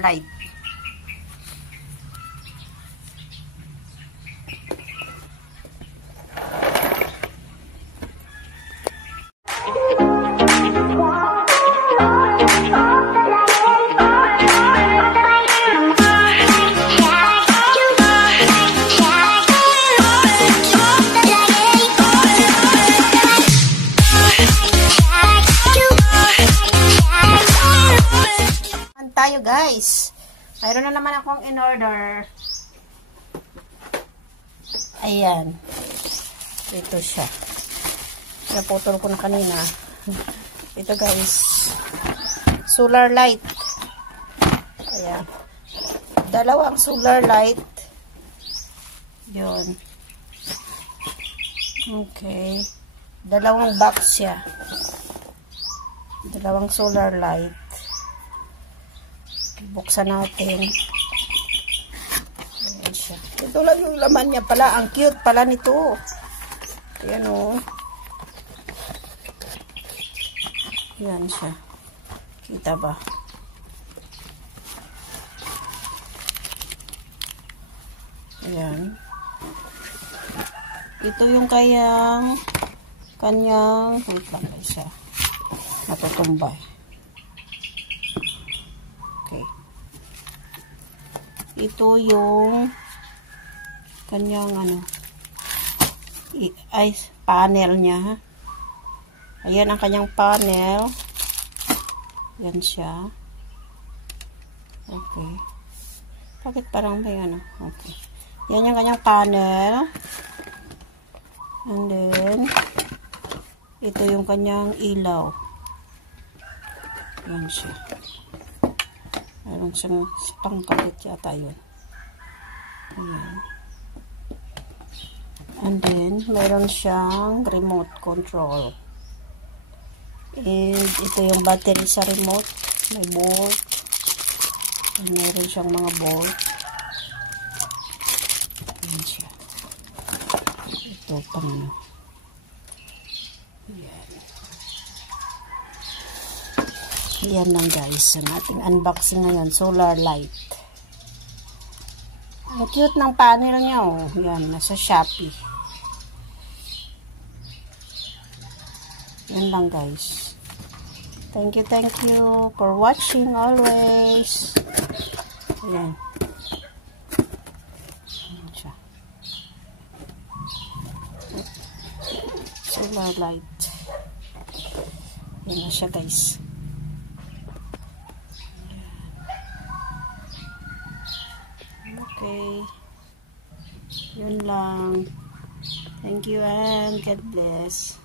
light. Tayo guys, mayroon na naman akong in-order. Ayan, ito siya, naputol ko na kanina. Ito guys, solar light. Ayan, dalawang solar light yun. Okay, dalawang box siya, dalawang solar light. Buksan natin. Ayan siya. Ito lang yung laman niya pala. Ang cute pala nito. Ayan o. Ayan siya. Kita ba? Ayan. Ito yung kanyang wait lang siya. Natutumbay. Ito yung kanyang panel niya. Ayan ang kanyang panel. Yan siya. Okay. Bakit parang may okay. Yan yung kanyang panel. And then ito yung kanyang ilaw. Yan siya. Mayroon siyang pangkabit yata yun. Ayan. And then, mayroon siyang remote control. And ito yung battery sa remote. May bolt. And mayroon siyang mga bolt. Ayan siya. Ito pang ayan. Yan lang guys, ang ating unboxing ngayon, solar light. Ang cute ng panel niya oh. Yan, nasa Shopee. Yan lang guys. Thank you for watching always. Ayan. Ayan siya. Solar light. Yan na siya guys. Okay. Yun lang. Thank you and God bless.